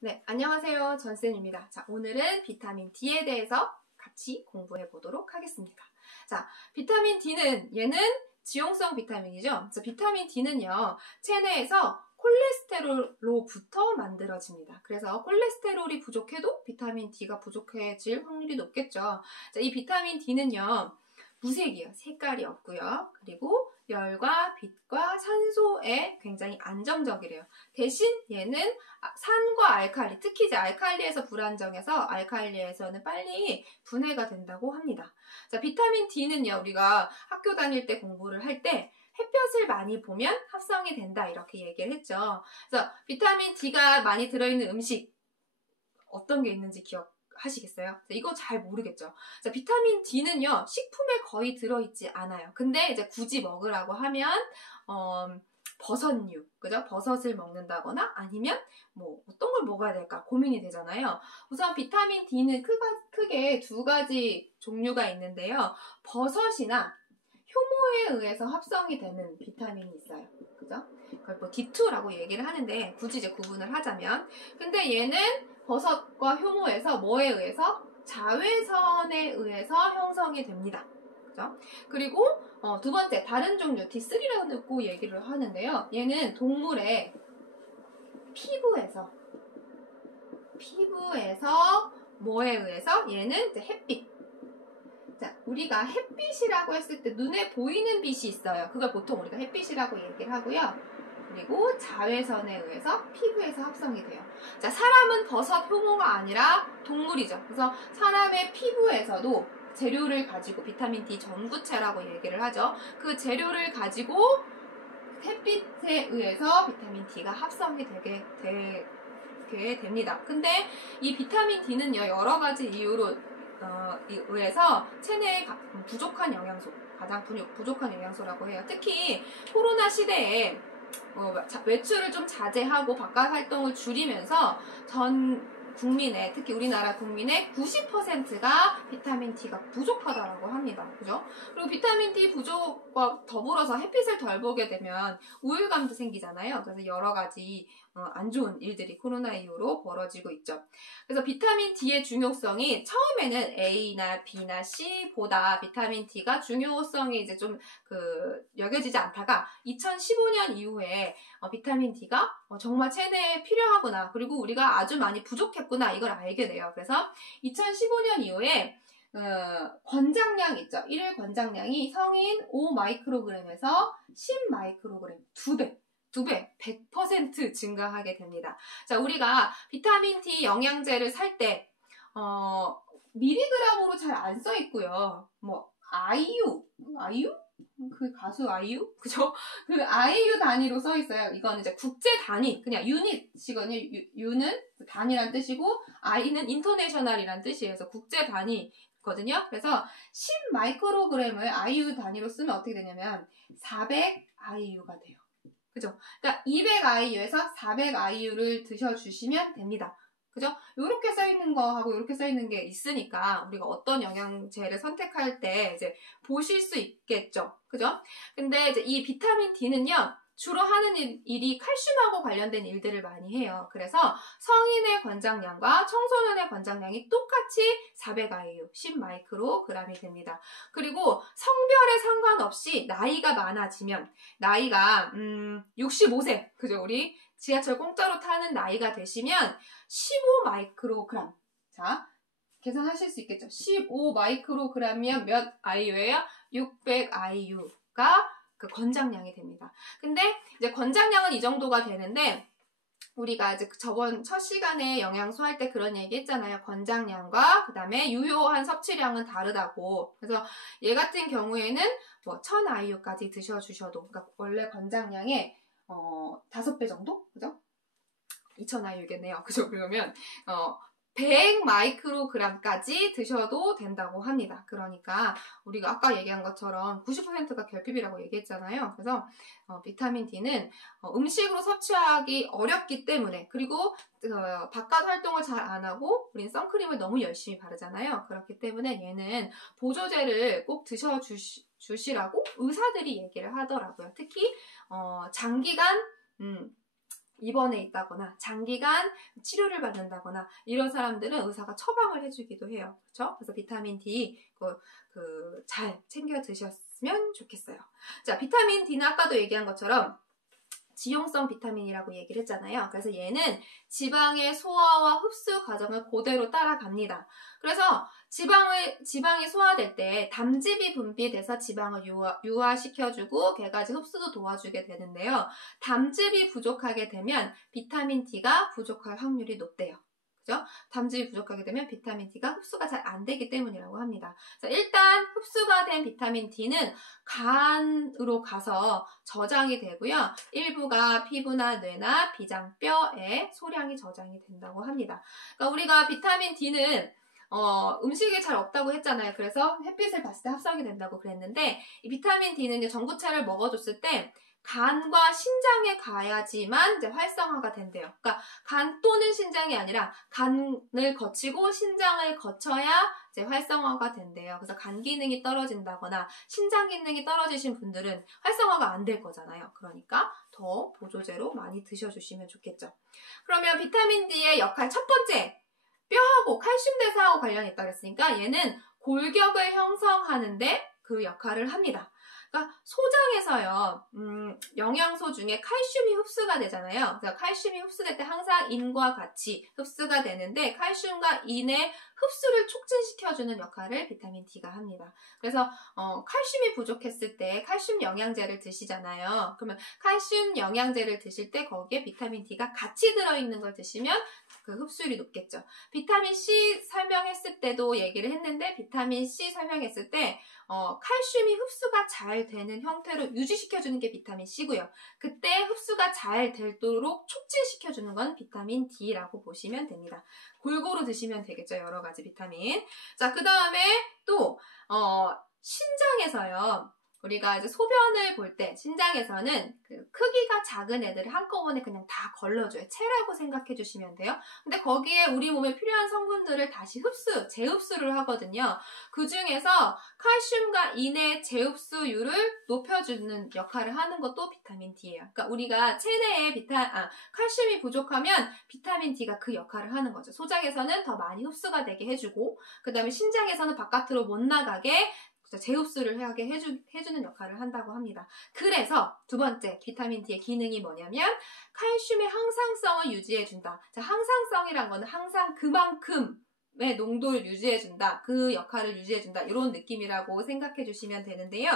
네, 안녕하세요. 전쌤입니다. 자, 오늘은 비타민 D에 대해서 같이 공부해 보도록 하겠습니다. 자, 비타민 D는 얘는 지용성 비타민이죠. 그래서 비타민 D는요, 체내에서 콜레스테롤로부터 만들어집니다. 그래서 콜레스테롤이 부족해도 비타민 D가 부족해질 확률이 높겠죠. 자, 이 비타민 D는요, 무색이에요. 색깔이 없고요. 그리고 열과 빛과 산소에 굉장히 안정적이래요. 대신 얘는 산과 알칼리, 특히 이제 알칼리에서 불안정해서 알칼리에서는 빨리 분해가 된다고 합니다. 자, 비타민 D는요, 우리가 학교 다닐 때 공부를 할 때 햇볕을 많이 보면 합성이 된다 이렇게 얘기를 했죠. 그래서 비타민 D가 많이 들어있는 음식 어떤 게 있는지 기억하시겠어요? 이거 잘 모르겠죠. 자, 비타민 D는요, 식품에 거의 들어있지 않아요. 근데 이제 굳이 먹으라고 하면 버섯류, 그죠? 버섯을 먹는다거나 아니면 뭐 어떤 걸 먹어야 될까 고민이 되잖아요. 우선 비타민 D는 크게 두 가지 종류가 있는데요. 버섯이나 효모에 의해서 합성이 되는 비타민이 있어요. 그죠? 그걸 뭐 D2라고 얘기를 하는데 굳이 이제 구분을 하자면, 근데 얘는 버섯과 효모에서 뭐에 의해서? 자외선에 의해서 형성이 됩니다. 그죠? 그리고 두 번째 다른 종류 D3라고 얘기를 하는데요. 얘는 동물의 피부에서 뭐에 의해서? 얘는 이제 햇빛. 자, 우리가 햇빛이라고 했을 때 눈에 보이는 빛이 있어요. 그걸 보통 우리가 햇빛이라고 얘기를 하고요. 그리고 자외선에 의해서 피부에서 합성이 돼요. 자, 사람은 버섯 효모가 아니라 동물이죠. 그래서 사람의 피부에서도 재료를 가지고 비타민 D 전구체라고 얘기를 하죠. 그 재료를 가지고 햇빛에 의해서 비타민 D가 합성이 되게 됩니다. 근데 이 비타민 D는요, 여러 가지 이유로 의해서 체내에 부족한 영양소, 가장 부족한 영양소라고 해요. 특히 코로나 시대에 외출을 좀 자제하고 바깥 활동을 줄이면서 전 국민의, 특히 우리나라 국민의 90%가 비타민 D가 부족하다라고 합니다. 그죠? 그리고 비타민 D 부족과 더불어서 햇빛을 덜 보게 되면 우울감도 생기잖아요. 그래서 여러 가지 안 좋은 일들이 코로나 이후로 벌어지고 있죠. 그래서 비타민 D의 중요성이 처음에는 A나 B나 C보다 비타민 D가 중요성이 이제 좀 여겨지지 않다가 2015년 이후에 비타민 D가 정말 체내에 필요하구나. 그리고 우리가 아주 많이 부족했구나. 이걸 알게 돼요. 그래서 2015년 이후에 권장량 있죠. 1일 권장량이 성인 5마이크로그램에서 10마이크로그램 2배, 100% 증가하게 됩니다. 자, 우리가 비타민 D 영양제를 살 때 미리그램으로 잘 안 써 있고요. 뭐 아이유? 그 가수 아이유? 그죠? 그 아이유 단위로 써 있어요. 이건 이제 국제 단위, 그냥 유닛이거든요. 유는 단위란 뜻이고, 아이는 인터내셔널이란 뜻이에요. 그래서 국제 단위거든요. 그래서 10마이크로그램을 아이유 단위로 쓰면 어떻게 되냐면 400IU가 돼요. 그죠? 그러니까 200IU에서 400IU를 드셔주시면 됩니다. 그죠? 요렇게 써있는 거하고 요렇게 써있는 게 있으니까 우리가 어떤 영양제를 선택할 때 이제 보실 수 있겠죠. 그죠? 근데 이제 이 비타민 D는요, 주로 하는 일이 칼슘하고 관련된 일들을 많이 해요. 그래서 성인의 권장량과 청소년의 권장량이 똑같이 400IU, 10마이크로그램이 됩니다. 그리고 성별에 상관없이 나이가 많아지면, 나이가 65세, 그죠? 우리 지하철 공짜로 타는 나이가 되시면 15마이크로그램. 자, 계산하실 수 있겠죠? 15마이크로그램이면 몇 IU예요? 600IU가 그 권장량이 됩니다. 근데 이제 권장량은 이 정도가 되는데, 우리가 이제 저번 첫 시간에 영양소 할 때 그런 얘기 했잖아요. 권장량과 그 다음에 유효한 섭취량은 다르다고. 그래서 얘 같은 경우에는 뭐 1000IU까지 드셔주셔도, 그러니까 원래 권장량의 5배 정도? 그죠? 2000IU겠네요. 그죠? 그러면 100마이크로그램까지 드셔도 된다고 합니다. 그러니까 우리가 아까 얘기한 것처럼 90%가 결핍이라고 얘기했잖아요. 그래서 비타민 D는 음식으로 섭취하기 어렵기 때문에, 그리고 바깥 활동을 잘 안 하고 우리는 선크림을 너무 열심히 바르잖아요. 그렇기 때문에 얘는 보조제를 꼭 드셔주시라고 의사들이 얘기를 하더라고요. 특히 장기간 입원해 있다거나 장기간 치료를 받는다거나 이런 사람들은 의사가 처방을 해주기도 해요. 그렇죠? 그래서 비타민 D 잘 챙겨 드셨으면 좋겠어요. 자, 비타민 D는 아까도 얘기한 것처럼 지용성 비타민이라고 얘기를 했잖아요. 그래서 얘는 지방의 소화와 흡수 과정을 그대로 따라갑니다. 그래서 지방이 소화될 때 담즙이 분비돼서 지방을 유화시켜주고 개가지 흡수도 도와주게 되는데요. 담즙이 부족하게 되면 비타민 D가 부족할 확률이 높대요. 그죠? 담즙이 부족하게 되면 비타민 D가 흡수가 잘 안 되기 때문이라고 합니다. 그래서 일단 흡수가 된 비타민 D는 간으로 가서 저장이 되고요. 일부가 피부나 뇌나 비장, 뼈에 소량이 저장이 된다고 합니다. 그러니까 우리가 비타민 D는 음식이 잘 없다고 했잖아요. 그래서 햇빛을 봤을 때 합성이 된다고 그랬는데 이 비타민 D는 전구차를 먹어줬을 때 간과 신장에 가야지만 이제 활성화가 된대요. 그러니까 간 또는 신장이 아니라 간을 거치고 신장을 거쳐야 이제 활성화가 된대요. 그래서 간 기능이 떨어진다거나 신장 기능이 떨어지신 분들은 활성화가 안 될 거잖아요. 그러니까 더 보조제로 많이 드셔주시면 좋겠죠. 그러면 비타민 D의 역할 첫 번째, 뼈하고 칼슘 대사하고 관련이 있다고 했으니까 얘는 골격을 형성하는데 그 역할을 합니다. 그러니까 소장에서요, 영양소 중에 칼슘이 흡수가 되잖아요. 그래서 칼슘이 흡수될 때 항상 인과 같이 흡수가 되는데 칼슘과 인의 흡수를 촉진시켜주는 역할을 비타민 D가 합니다. 그래서 칼슘이 부족했을 때 칼슘 영양제를 드시잖아요. 그러면 칼슘 영양제를 드실 때 거기에 비타민 D가 같이 들어있는 걸 드시면 그 흡수율이 높겠죠. 비타민 C 설명했을 때도 얘기를 했는데 비타민 C 설명했을 때 칼슘이 흡수가 잘 되는 형태로 유지시켜주는 게 비타민 C고요. 그때 흡수가 잘 되도록 촉진시켜주는 건 비타민 D라고 보시면 됩니다. 골고루 드시면 되겠죠. 여러 가지 비타민. 자, 그 다음에 또 신장에서요. 우리가 이제 소변을 볼 때 신장에서는 그 크기가 작은 애들을 한꺼번에 그냥 다 걸러줘요. 체라고 생각해 주시면 돼요. 근데 거기에 우리 몸에 필요한 성분들을 다시 재흡수를 하거든요. 그 중에서 칼슘과 인의 재흡수율을 높여주는 역할을 하는 것도 비타민 D예요. 그러니까 우리가 체내에 칼슘이 부족하면 비타민 D가 그 역할을 하는 거죠. 소장에서는 더 많이 흡수가 되게 해주고, 그 다음에 신장에서는 바깥으로 못 나가게 재흡수를 하게 해주는 역할을 한다고 합니다. 그래서 두 번째 비타민 D의 기능이 뭐냐면 칼슘의 항상성을 유지해준다. 자, 항상성이란 거는 항상 그만큼의 농도를 유지해준다. 그 역할을 유지해준다. 이런 느낌이라고 생각해 주시면 되는데요.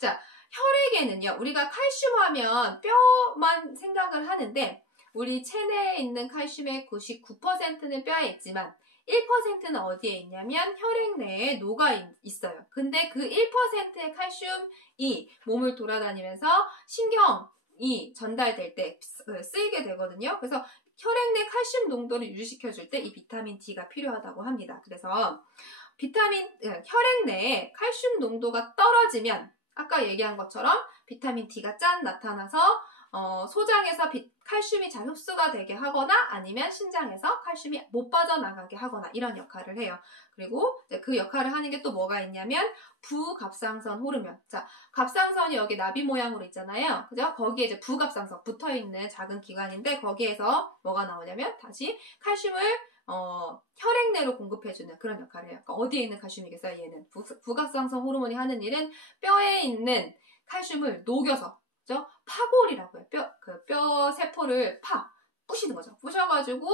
자, 혈액에는요. 우리가 칼슘 하면 뼈만 생각을 하는데 우리 체내에 있는 칼슘의 99%는 뼈에 있지만 1%는 어디에 있냐면 혈액 내에 녹아 있어요. 근데 그 1%의 칼슘이 몸을 돌아다니면서 신경이 전달될 때 쓰이게 되거든요. 그래서 혈액 내 칼슘 농도를 유지시켜줄 때 이 비타민 D가 필요하다고 합니다. 그래서 혈액 내에 칼슘 농도가 떨어지면 아까 얘기한 것처럼 비타민 D가 나타나서 소장에서 칼슘이 잘 흡수가 되게 하거나 아니면 신장에서 칼슘이 못 빠져나가게 하거나 이런 역할을 해요. 그리고 그 역할을 하는 게 또 뭐가 있냐면 부갑상선 호르몬. 자, 갑상선이 여기 나비 모양으로 있잖아요. 그죠? 거기에 이제 부갑상선 붙어있는 작은 기관인데 거기에서 뭐가 나오냐면 다시 칼슘을 혈액 내로 공급해주는 그런 역할을 해요. 그러니까 어디에 있는 칼슘이겠어요? 얘는 부갑상선 호르몬이 하는 일은 뼈에 있는 칼슘을 녹여서 그죠? 파골이라고 해요. 뼈 세포를 부시는 거죠. 부셔가지고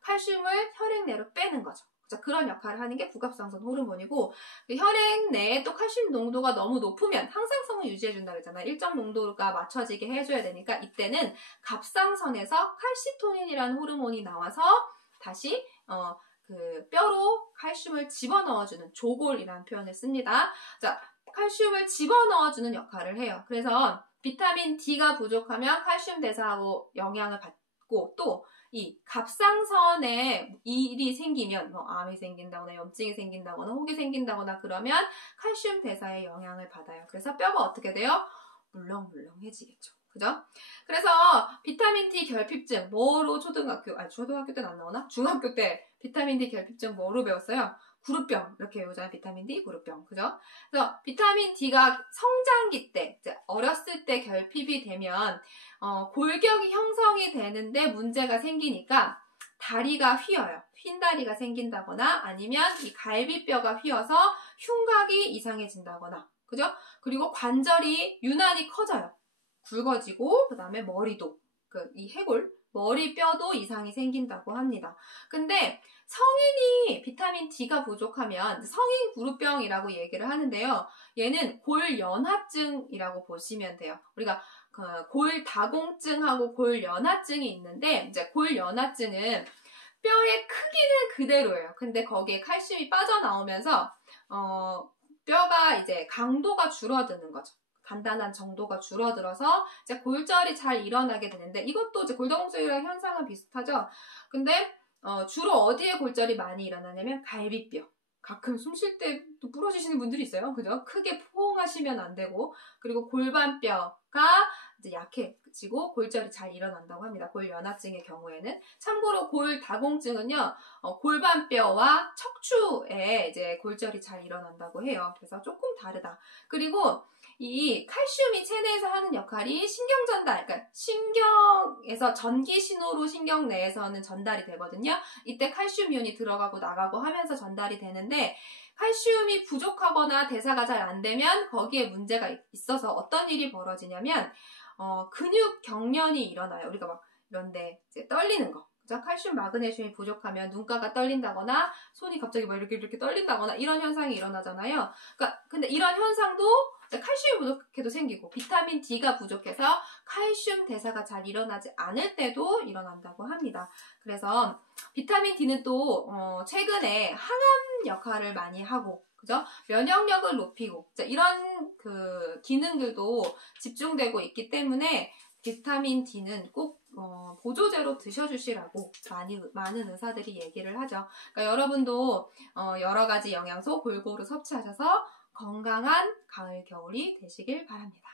칼슘을 혈액 내로 빼는 거죠. 그죠? 그런 역할을 하는 게 부갑상선 호르몬이고 혈액 내에 또 칼슘 농도가 너무 높으면 항상성을 유지해준다 그랬잖아요. 일정 농도가 맞춰지게 해줘야 되니까 이때는 갑상선에서 칼시토닌이라는 호르몬이 나와서 다시 그 뼈로 칼슘을 집어넣어주는 조골이라는 표현을 씁니다. 자, 칼슘을 집어넣어주는 역할을 해요. 그래서 비타민 D가 부족하면 칼슘 대사하고 영향을 받고 또 이 갑상선에 일이 생기면 암이 생긴다거나 염증이 생긴다거나 혹이 생긴다거나 그러면 칼슘 대사에 영향을 받아요. 그래서 뼈가 어떻게 돼요? 물렁물렁해지겠죠. 그죠? 그래서 비타민 D 결핍증 뭐로 초등학교 때는 안 나오나? 중학교 때 비타민 D 결핍증 뭐로 배웠어요? 구루병 이렇게 외우잖아요. 비타민 D 구루병. 그죠? 그래서 비타민 D가 성장기 때, 이제 어렸을 때 결핍이 되면 골격이 형성이 되는데 문제가 생기니까 다리가 휘어요. 휜 다리가 생긴다거나 아니면 이 갈비뼈가 휘어서 흉곽이 이상해진다거나, 그죠? 그리고 관절이 유난히 커져요. 굵어지고 그 다음에 머리도, 이 해골, 머리뼈도 이상이 생긴다고 합니다. 근데 성인이 비타민 D가 부족하면 성인 구루병이라고 얘기를 하는데요. 얘는 골연화증이라고 보시면 돼요. 우리가 골다공증하고 골연화증이 있는데, 이제 골연화증은 뼈의 크기는 그대로예요. 근데 거기에 칼슘이 빠져나오면서 뼈가 이제 강도가 줄어드는 거죠. 단단한 정도가 줄어들어서 이제 골절이 잘 일어나게 되는데, 이것도 이제 골다공증이랑 현상은 비슷하죠. 근데 주로 어디에 골절이 많이 일어나냐면 갈비뼈. 가끔 숨 쉴 때도 부러지시는 분들이 있어요. 그죠? 크게 포옹하시면 안 되고, 그리고 골반뼈가 이제 약해지고 골절이 잘 일어난다고 합니다. 골연화증의 경우에는. 참고로 골다공증은요, 골반뼈와 척추에 이제 골절이 잘 일어난다고 해요. 그래서 조금 다르다. 그리고 이 칼슘이 체내에서 하는 역할이 신경 전달, 그러니까 신경에서 전기 신호로 신경 내에서는 전달이 되거든요. 이때 칼슘 이온이 들어가고 나가고 하면서 전달이 되는데, 칼슘이 부족하거나 대사가 잘 안 되면 거기에 문제가 있어서 어떤 일이 벌어지냐면 근육 경련이 일어나요. 우리가 막 이런데 이제 떨리는 거. 그죠? 칼슘, 마그네슘이 부족하면 눈가가 떨린다거나 손이 갑자기 막 이렇게 떨린다거나 이런 현상이 일어나잖아요. 그러니까 근데 이런 현상도 칼슘이 부족해도 생기고, 비타민 D가 부족해서 칼슘 대사가 잘 일어나지 않을 때도 일어난다고 합니다. 그래서 비타민 D는 또 최근에 항암 역할을 많이 하고, 그죠? 면역력을 높이고, 이런 기능들도 집중되고 있기 때문에 비타민 D는 꼭 보조제로 드셔주시라고 많은 의사들이 얘기를 하죠. 그러니까 여러분도 여러 가지 영양소 골고루 섭취하셔서 건강한 가을, 겨울이 되시길 바랍니다.